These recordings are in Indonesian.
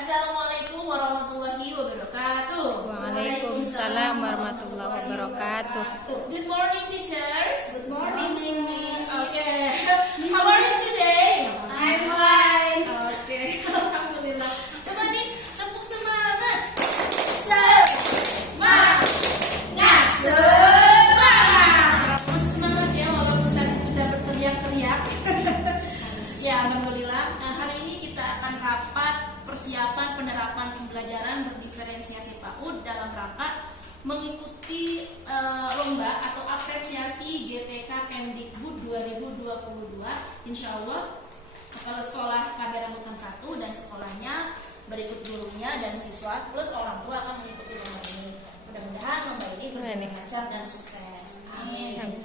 Assalamualaikum warahmatullahi wabarakatuh. Waalaikumsalam warahmatullahi wabarakatuh. Good morning, teachers. Good morning, Miss. Okay. How are you today? I'm fine. Okay. Alhamdulillah. Coba nih tepuk semangat. Semangat. Semangat. Masih semangat ya walaupun tadi sudah berteriak-teriak. Ya, alhamdulillah. Hari ini kita akan rapat persiapan penerapan pembelajaran berdiferensiasi PAUD dalam rangka mengikuti lomba atau apresiasi GTK Kemdikbud 2022. Insya Allah kepala sekolah KB Rambutan 1 dan sekolahnya berikut gurunya dan siswa plus orang tua akan mengikuti lomba ini. Mudah-mudahan lomba ini berjalan lancar dan sukses. Amin.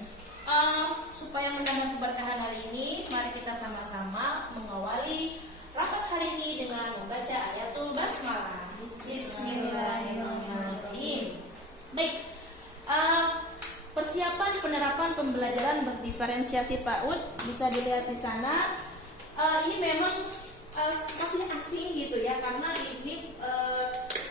Supaya menambah keberkahan hari ini, mari kita sama-sama mengawali rapat hari ini dengan membaca ayatul basmalah. Bismillahirrahmanirrahim. Baik, persiapan penerapan pembelajaran berdiferensiasi PAUD bisa dilihat di sana. Ini memang masih asing gitu ya, karena ini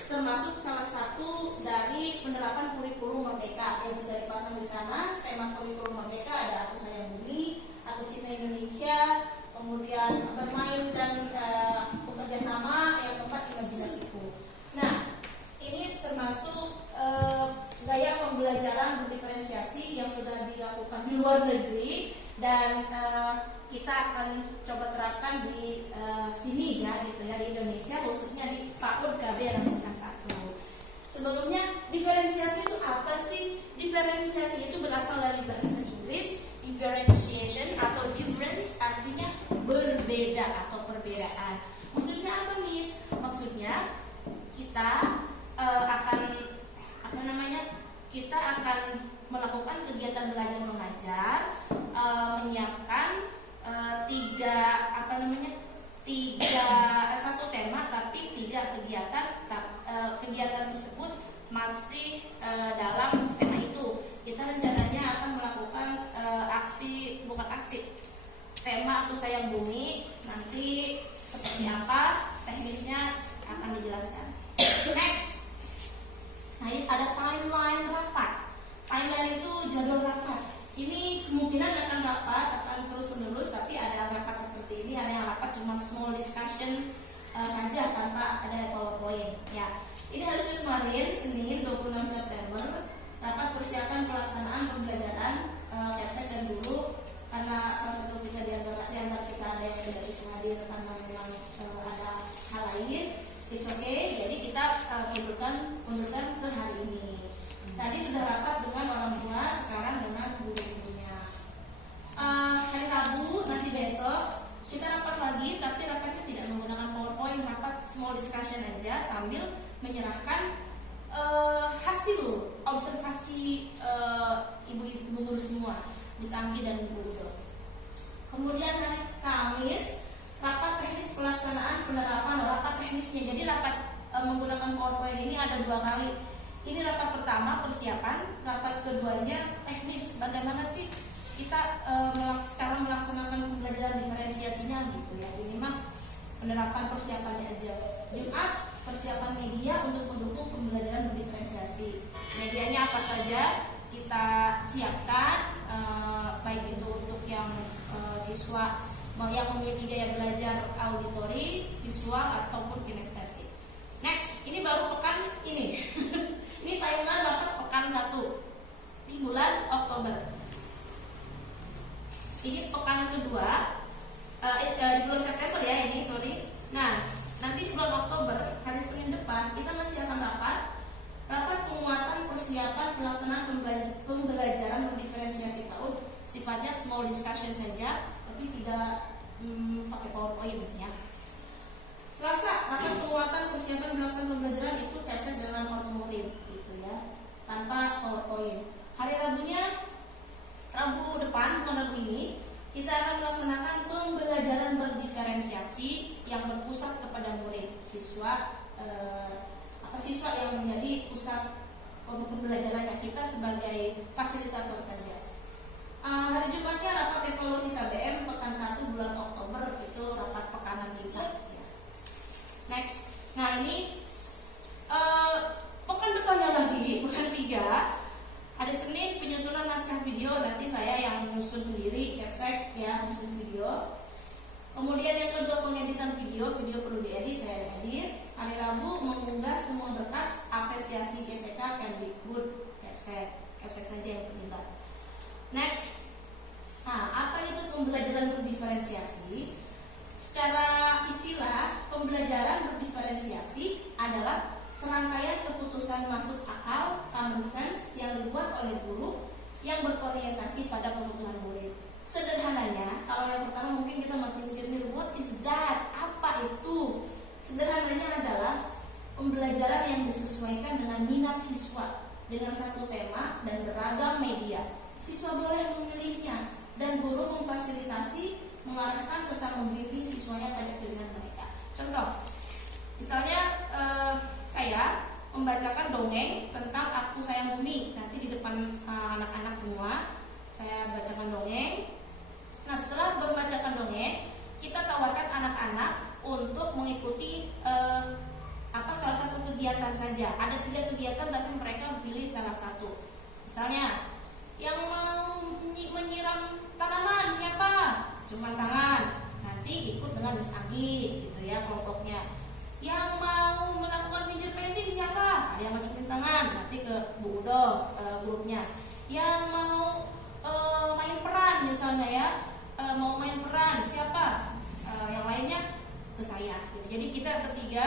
termasuk salah satu dari penerapan kurikulum Merdeka yang sudah dipasang di sana. Tema kurikulum Merdeka ada Aku Sayang Bumi, Aku Cinta Indonesia, kemudian bermain dan bekerja sama, yang keempat imajinasiku. Nah, ini termasuk gaya pembelajaran berdiferensiasi yang sudah dilakukan di luar negeri dan kita akan coba terapkan di sini ya, gitu ya, di Indonesia, khususnya di PAUD KB Rambutan 1. Sebelumnya, diferensiasi itu apa sih? Diferensiasi itu berasal dari bahasa Inggris differentiation atau difference, artinya berbeda atau perbedaan. Maksudnya apa, Miss? Maksudnya kita kita akan melakukan kegiatan belajar mengajar, menyiapkan satu tema tapi tiga kegiatan. Kegiatan tersebut masih dalam tema itu. Kita rencananya akan melakukan tema Aku Sayang Bumi. Nanti seperti apa teknisnya akan dijelaskan. Next. Nah, ini ada timeline rapat. Timeline itu jadwal rapat. Ini kemungkinan akan terus menerus, tapi ada rapat seperti ini, ada yang rapat cuma small discussion saja tanpa ada PowerPoint. Ya, ini harusnya kemarin Senin 26 September rapat persiapan pelaksanaan pembelajaran website dan dulu karena salah satu kita di antara kita ada yang tidak bisa hadir karena memang ada hal lain. It's okay, jadi kita mundurkan ke hari ini. Tadi sudah rapat dengan orang tua, sekarang dengan guru-gurunya. Hari Rabu nanti besok kita rapat lagi, tapi rapatnya tidak menggunakan PowerPoint, rapat small discussion aja sambil menyerahkan hasil observasi ibu-ibu guru semua, Miss Anggi dan Ibu Udo. Kemudian hari Kamis rapat teknis pelaksanaan penerapan rapat teknisnya. Jadi rapat menggunakan PowerPoint ini ada 2 kali. Ini rapat pertama persiapan, rapat keduanya teknis. Bagaimana sih kita sekarang melaksanakan pembelajaran diferensiasinya gitu ya. Ini mah penerapan persiapannya aja. Jumat persiapan media untuk mendukung pembelajaran berdiferensiasi. Medianya apa saja kita siapkan, baik itu untuk yang siswa yang memiliki gaya belajar auditori, visual ataupun kinestetik. Next, ini baru pekan ini. Ini timeline rapat pekan 1 di bulan Oktober. Ini pekan kedua di bulan September ya ini, sorry. Nah, nanti bulan Oktober hari Senin depan kita masih akan rapat penguatan persiapan pelaksanaan pembelajaran berdiferensiasi PAUD, sifatnya small discussion saja, tapi tidak pakai PowerPoint ya. Selasa rapat penguatan persiapan pelaksanaan pembelajaran itu website dengan ortu murid gitu ya, tanpa PowerPoint. Hari Rabunya, Rabu depan, bukan Rabu ini, kita akan melaksanakan pembelajaran berdiferensiasi yang berpusat kepada murid, siswa yang menjadi pusat pembelajarannya, kita sebagai fasilitator saja. Hari Jumatnya rapat evaluasi KBM pekan 1 bulan Oktober, itu rapat pekanan kita. Next, Nah ini pekan depannya lagi, pekan 3 ada Senin penyusunan naskah video, nanti saya yang menyusun sendiri, capsek ya, menyusun video. Kemudian yang kedua pengeditan video perlu diedit, saya edit. Hari Rabu mengunggah semua berkas apresiasi GTK Kemdikbud, capsek saja yang terlibat. Next, apa itu pembelajaran berdiferensiasi? Secara istilah, pembelajaran berdiferensiasi adalah serangkaian keputusan masuk akal, common sense yang dibuat oleh guru yang berorientasi pada kebutuhan murid. Sederhananya, kalau yang pertama mungkin kita masih mikir, what is that? Apa itu? Sederhananya adalah pembelajaran yang disesuaikan dengan minat siswa dengan satu tema dan beragam media. Siswa boleh memilihnya dan guru memfasilitasi, mengarahkan serta membimbing siswanya pada pilihan mereka. Contoh, misalnya saya membacakan dongeng tentang Aku Sayang Bumi. Nanti di depan anak-anak semua saya bacakan dongeng. Nah, setelah membacakan dongeng, kita tawarkan anak-anak untuk mengikuti salah satu kegiatan saja. Ada 3 kegiatan tapi mereka pilih salah satu. Misalnya, yang mau menyiram tanaman siapa? Cuma tangan. Nanti ikut dengan Miss Anggi gitu ya kelompoknya. Yang mau melakukan finger painting siapa? Ada yang majuin tangan, nanti ke Bu Udo grupnya. Yang mau main peran misalnya ya, mau main peran siapa? Yang lainnya ke saya. Gitu. Jadi kita bertiga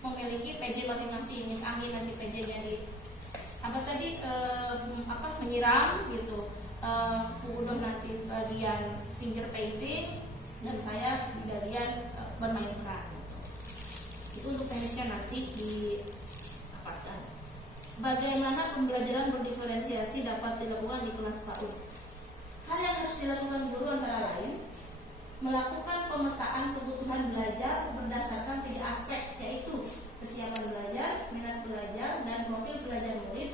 memiliki PJ masing-masing. Miss Anggi nanti PJ-nya di menyiram gitu. Bu Udo nanti bagian finger painting dan saya di bagian bermain peran. Itu untuk teknisnya nanti didapatkan. Bagaimana pembelajaran berdiferensiasi dapat dilakukan di kelas PAUD? Hal yang harus dilakukan guru antara lain melakukan pemetaan kebutuhan belajar berdasarkan 3 aspek, yaitu kesiapan belajar, minat belajar, dan profil belajar murid.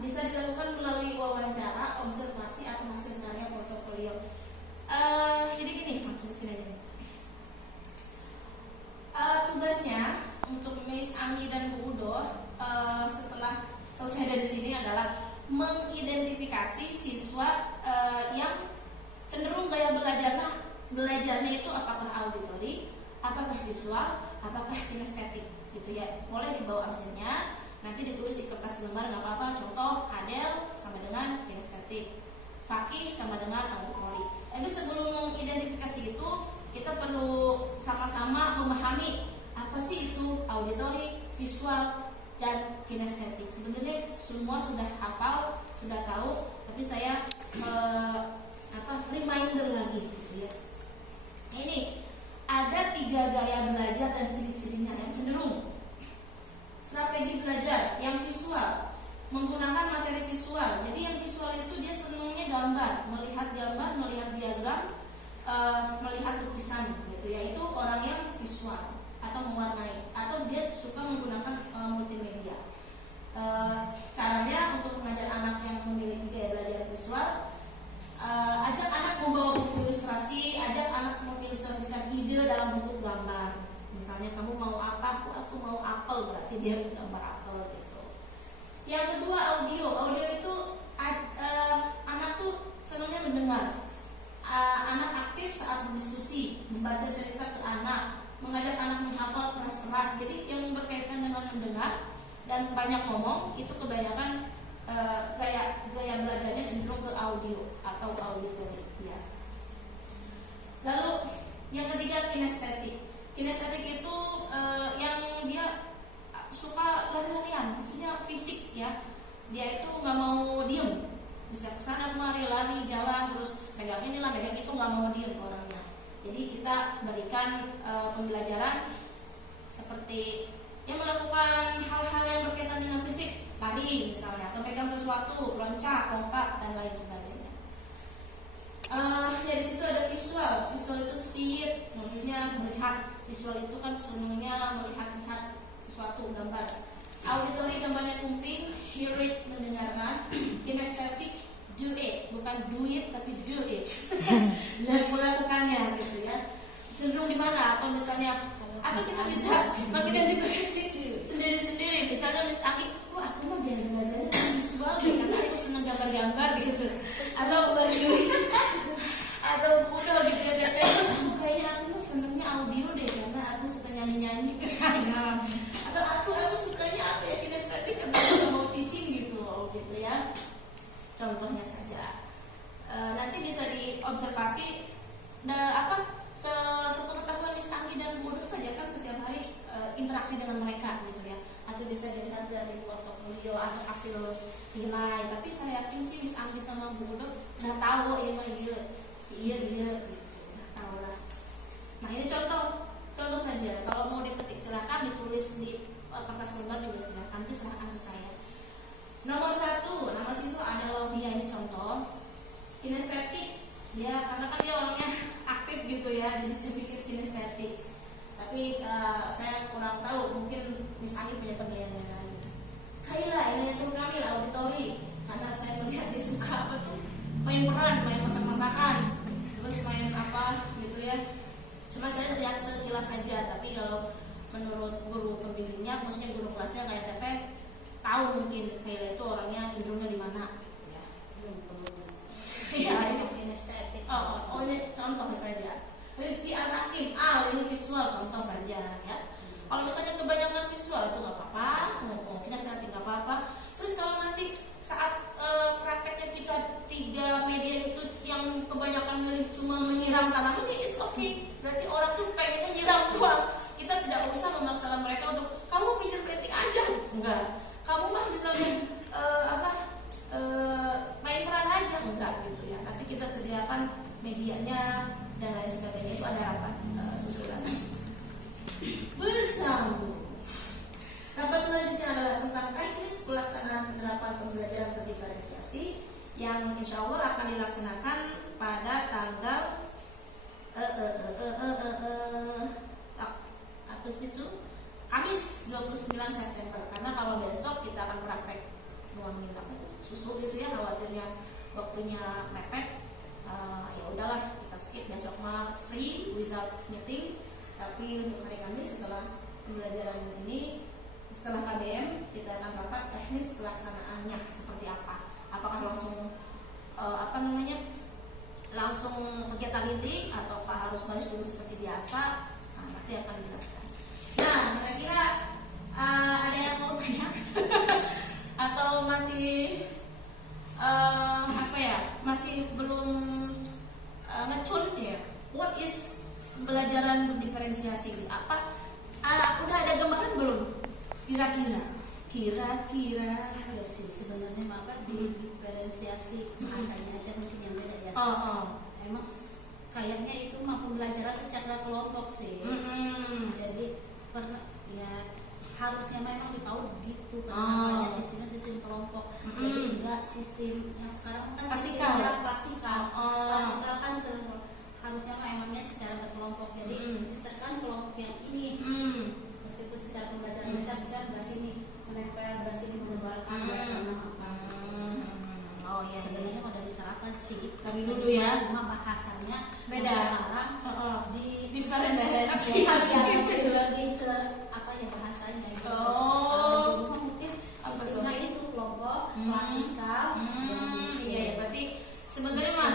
Bisa dilakukan melalui wawancara, observasi, atau hasil karya portofolio. Jadi gini, langsung sini aja nih. Tugasnya untuk Miss Anggi dan Bu Udo setelah selesai dari sini adalah mengidentifikasi siswa yang cenderung gaya belajarnya itu apakah auditori, apakah visual, apakah kinestetik gitu ya. Boleh dibawa absennya, nanti ditulis di kertas lembar nggak apa-apa. Contoh, Adel sama dengan kinestetik, Fakih sama dengan auditori. Tapi sebelum mengidentifikasi itu, kita perlu sama-sama memahami apa sih itu auditori, visual, dan kinestetik. Sebenarnya semua sudah hafal, sudah tahu, tapi saya reminder lagi gitu ya. Ini ada 3 gaya belajar dan ciri-cirinya yang cenderung. Strategi belajar yang visual, menggunakan materi visual. Jadi yang visual itu dia senangnya gambar, melihat diagram, melihat lukisan gitu ya. Itu orang yang visual atau mewarnai, atau dia suka menggunakan multimedia. Caranya untuk mengajar anak yang memiliki gaya belajar visual, ajak anak membawa buku ilustrasi, ajak anak mengilustrasikan ide dalam bentuk gambar. Misalnya kamu mau apa? Aku mau apel, berarti dia gambar apel gitu. Yang kedua, audio. Audio itu anak tuh senangnya mendengar. Anak aktif saat berdiskusi, membaca cerita ke anak, mengajak anak menghafal keras-keras. Jadi yang berkaitan dengan mendengar dan banyak ngomong itu kebanyakan gaya belajarnya cenderung ke audio atau auditori ya. Lalu yang ketiga, kinestetik. Kinestetik itu yang dia suka lari-larian, maksudnya fisik ya. Dia itu nggak mau diem, bisa kesana kemari, lari, jalan, terus megang inilah, megang itu, nggak mau diem orangnya. Jadi kita berikan pembelajaran seperti yang melakukan hal-hal yang berkaitan dengan fisik, lari misalnya, atau pegang sesuatu, loncat, lompat, dan lain sebagainya. Ya di situ ada visual. Visual itu see it, maksudnya melihat. Visual itu kan senangnya melihat sesuatu, gambar. Auditori gambarnya kumping, hear it, mendengarkan. Kinestetik, do it, bukan do it tapi do it. Dan melakukannya gitu ya. Cenderung di mana? Atau misalnya Atau kita bisa mengidentifikasi sendiri-sendiri. Misalnya Miss Aki, wah aku mah belajarnya visual deh karena aku seneng gambar-gambar gitu. Atau atau udah gitu ya Teteh, aku kayaknya aku mah senengnya audio deh karena aku suka nyanyi-nyanyi misalnya. Atau aku sukanya apa ya, kinestetik karena aku gak mau cicing gitu, gitu ya. Contohnya saja. Nanti bisa diobservasi sepengetahuan Miss Anggi dan Bu Udo saja kan setiap hari interaksi dengan mereka gitu ya. Atau bisa dilihat dari portofolio atau hasil nilai. Tapi saya yakin sih Miss Anggi sama Bu Udo udah tahu ya mah iya si iya gitu, udah tahu lah. Nah ini contoh saja. Kalau mau diketik silakan, ditulis di kertas lembar juga silakan. Nanti serahkan ke saya. Nomor 1, nama siswa ada Laudia, ini contoh. Kinestetik, dia karena kan dia orangnya aktif gitu ya, jadi saya pikir kinestetik. Tapi saya kurang tahu, mungkin Miss Anggi punya penilaian yang lain. Kaila, ini itu kami auditori, karena saya melihat dia suka apa tuh, main peran, main masak-masakan, terus main apa gitu ya. Cuma saya lihat sekilas aja, tapi kalau menurut guru pembimbingnya, maksudnya guru kelasnya kayak Teteh, tahu mungkin Kaila itu orangnya cenderungnya di mana. Iya, ini kinestetik. Oh, ini contoh saja. Rizky Al-Hakim, ini visual contoh saja ya. Kalau misalnya kebanyakan visual itu nggak apa-apa, kinestetik nggak apa-apa. Terus kalau nanti saat prakteknya kita 3 media itu yang kebanyakan milih cuma menyiram tanaman, ya it's okay. Berarti orang tuh pengennya nyiram doang. Kita tidak usah memaksakan mereka untuk kamu pinjam painting aja, gitu. Enggak. Kamu mah misalnya main peran aja, enggak gitu ya. Nanti kita sediakan medianya dan lain sebagainya, itu ada rapat susulan. Bersambung. Rapat selanjutnya adalah tentang teknis pelaksanaan penerapan pembelajaran berdiferensiasi yang insya Allah akan dilaksanakan pada tanggal Kamis 29 September. Karena kalau besok kita akan praktek nuangin susu gitu ya, khawatirnya waktunya mepet. Ya udahlah, kita skip, besok mah free without meeting. Tapi untuk hari Kamis setelah pembelajaran ini, setelah KBM, kita akan rapat teknis pelaksanaannya seperti apa. Apakah langsung langsung kegiatan inti ataukah harus baris dulu seperti biasa? Nanti akan dijelaskan. Nah, kira-kira ada yang mau tanya atau masih masih belum ngecun ya? What is pembelajaran berdiferensiasi? Apa udah ada gambaran belum? Kira-kira Ya sih, sebenarnya maka di diferensiasi bahasanya aja mungkin yang beda ya. Emang kayaknya itu mah pembelajaran secara kelompok sih. Jadi ya harusnya memang dipaut gitu, karena sistem kelompok. Jadi enggak sistem yang sekarang kan klasikal kan harusnya emangnya secara berkelompok. Jadi misalkan kelompok yang ini meskipun secara pembelajaran bisa belah sini menempel, belah sini menyebarkan, belah sana apa. Oh iya, sebenarnya udah diterapkan sih tapi dulu ya, cuma bahasanya beda. Sekarang di diferensiasi lebih ke apa ya bahasanya gitu. Dulu mungkin sistemnya itu kelompok klasikal. Iya, berarti sebenarnya mah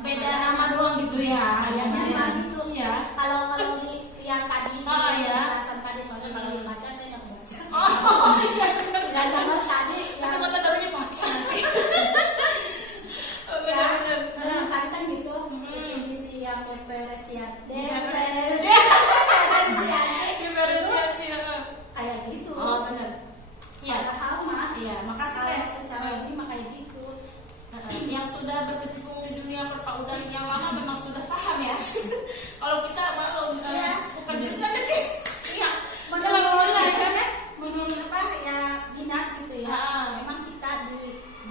beda nama doang gitu ya. Kayaknya gitu ya. Kalau di yang tadi ya. tadi soalnya kalau dibaca saya nggak baca. Iya. Dan nomor tadi kesempatan barunya pakai nanti. tadi kan gitu definisi yang diferensiasi kayak gitu. Benar. Iya. Padahal mah makasih kalau deh. secara ini mah kayak gitu. Yang sudah berkecimpung di dunia perpaudan yang lama memang sudah paham ya. Kalau kita bukan jurusan kecil. Iya. Menurut apa ya dinas gitu ya. Memang kita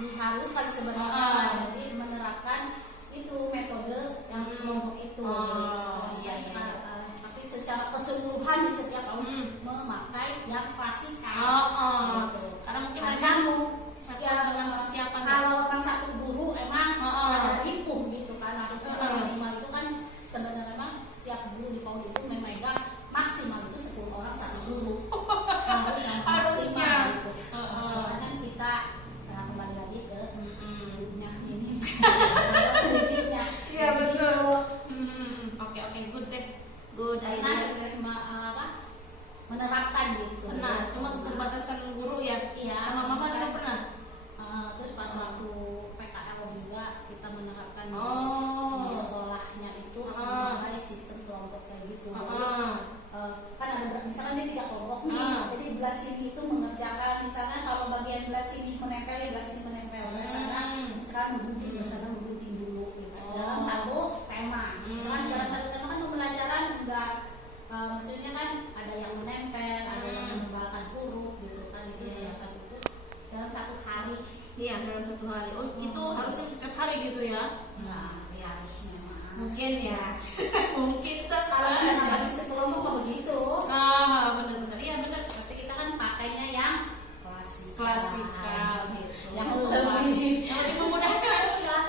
diharuskan sebenarnya jadi menerapkan itu metode yang kelompok itu. Tapi secara keseluruhan di setiap tahun memakai yang klasikal. Karena mungkin dengan persiapan kalau orang satu guru emang ada ripuh gitu kan, harusnya minimal itu kan sebenarnya memang setiap guru di PAUD itu memegang maksimal itu guru. harus yang Harusnya. maksimal gitu. Soalnya kan kita kembali lagi ke Nah, ini. sedikitnya. Iya, betul. Oke, good deh. Good Karena idea. apa menerapkan gitu. Pernah, cuma keterbatasan guru ya. Iya. Sama mama dulu pernah. Terus pas waktu PKL juga kita menerapkan Oh. di sekolahnya itu memakai sistem kelompok kayak gitu. Jadi, kan ada misalkan dia 3 kelompok nih, jadi belah sini itu mengerjakan misalnya kalau bagian belah sini menempel, belah sini menempel, belah sana misalkan menggunting, belah sana menggunting dulu gitu. Dalam satu tema. Misalkan dalam satu tema kan pembelajaran enggak maksudnya kan ada yang menempel, ada yang mengembalkan huruf gitu kan itu dalam satu itu dalam satu hari. Iya, dalam 1 hari. Oh, itu harusnya setiap hari gitu ya? Nah, ya harusnya mah. Mungkin ya. Mungkin Kalau sekali. kita nambah sistem kelompok mah begitu. Benar-benar. Iya, benar. Tapi kita kan pakainya yang Klasikal gitu. yang lebih lebih memudahkan untuk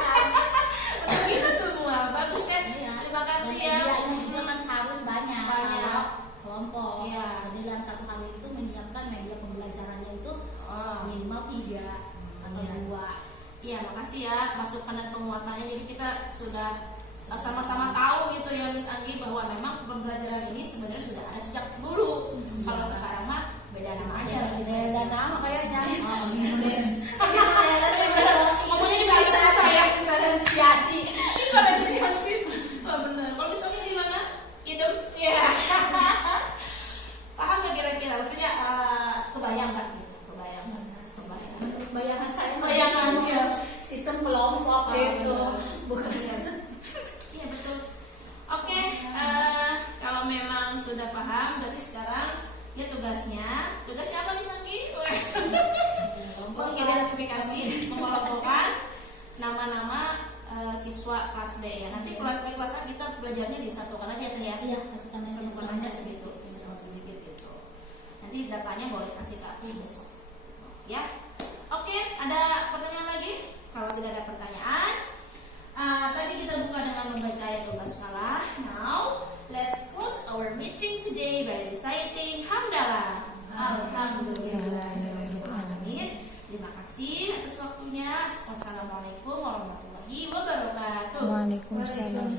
kita semua. Bagus kan? Iya. Terima kasih Dan ya. medianya juga kan harus banyak. Banyak. Kalau kelompok. Iya. Jadi dalam satu kali itu menyiapkan media pembelajarannya itu minimal 3 atau Iya. 2. Iya, makasih ya masukan dan penguatannya. Jadi kita sudah sama-sama tahu gitu ya Miss Anggi bahwa memang pembelajaran ini sebenarnya sudah ada sejak dulu. Kalau sekarang mah beda nama aja. Beda nama kayaknya. Ngomongnya juga susah ya. Diferensiasi. Diferensiasi. Benar. Kalau misalnya gimana? Idem? Iya. Paham nggak kira-kira? Maksudnya kebayang nggak gitu? Kebayang nggak? Bayangan saya Bayangan, ya. sistem kelompok gitu. Bukan Iya betul. Oke, kalau memang sudah paham, berarti sekarang ya tugasnya apa Miss Anggi? Mengidentifikasi, mengelompokkan nama-nama siswa kelas B ya. Nanti kelas B kelas A kita belajarnya disatukan aja tuh ya. Iya, satukan aja segitu, sedikit gitu. Nanti datanya boleh kasih ke aku besok. Ya. Oke, ada pertanyaan lagi? Kalau tidak ada pertanyaan, tadi kita buka dengan membaca ayat basmalah. Now, let's close our meeting today by reciting hamdalah. Alhamdulillahirobbilalamin. Terima kasih atas waktunya. Wassalamualaikum warahmatullahi wabarakatuh. Waalaikumsalam.